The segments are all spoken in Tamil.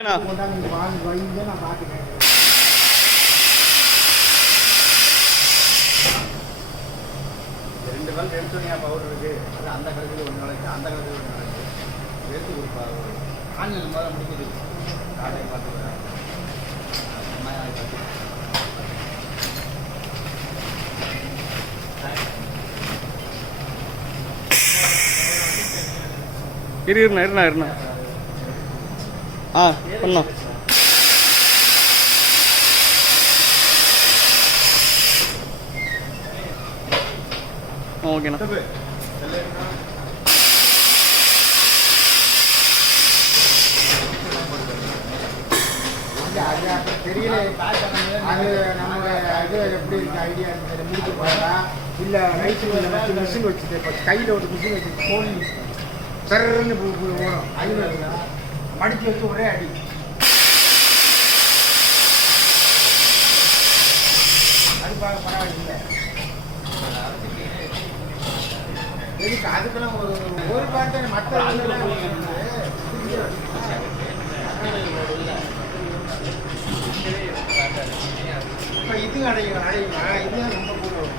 2 நாள் எடுத்துனியா பவுடர் இருக்கு. அது அந்த கடையில் 1 நாளைக்கு, அந்த கடையில் 1 நாளைக்கு எடுத்து கொடுப்பாரு. ஆன்லைன் மாதிரி முடிக்குது. காலையை பார்த்துக்கிறேன். இருண்ணா பண்ணோம். ஓகேண்ணா. தெரியல அது நம்மளோட இது எப்படி இருக்கு ஐடியா முடிச்சு போகிறா இல்லை ரைட்டு மிஷின் வச்சுட்டு இப்போ கையில் ஒரு மிஷின் வச்சு ஃபோன் சர்ன்னு ஓடும். அது மடிச்சு வச்சு ஒரே அடி. அது பார்க்க பரவாயில்லை. எதுக்கு அதுக்கெல்லாம் ஒரு பாட்டு மற்ற இப்போ இது அடையுமா இதுதான் ரொம்ப கூட வரும்.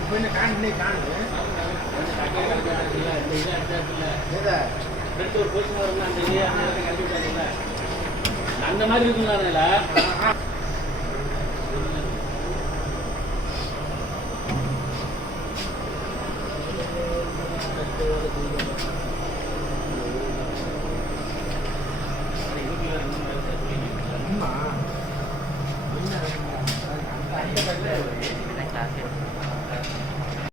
இப்போ என்ன காணு காணுது அந்த மாதிரி இருக்குங்களா?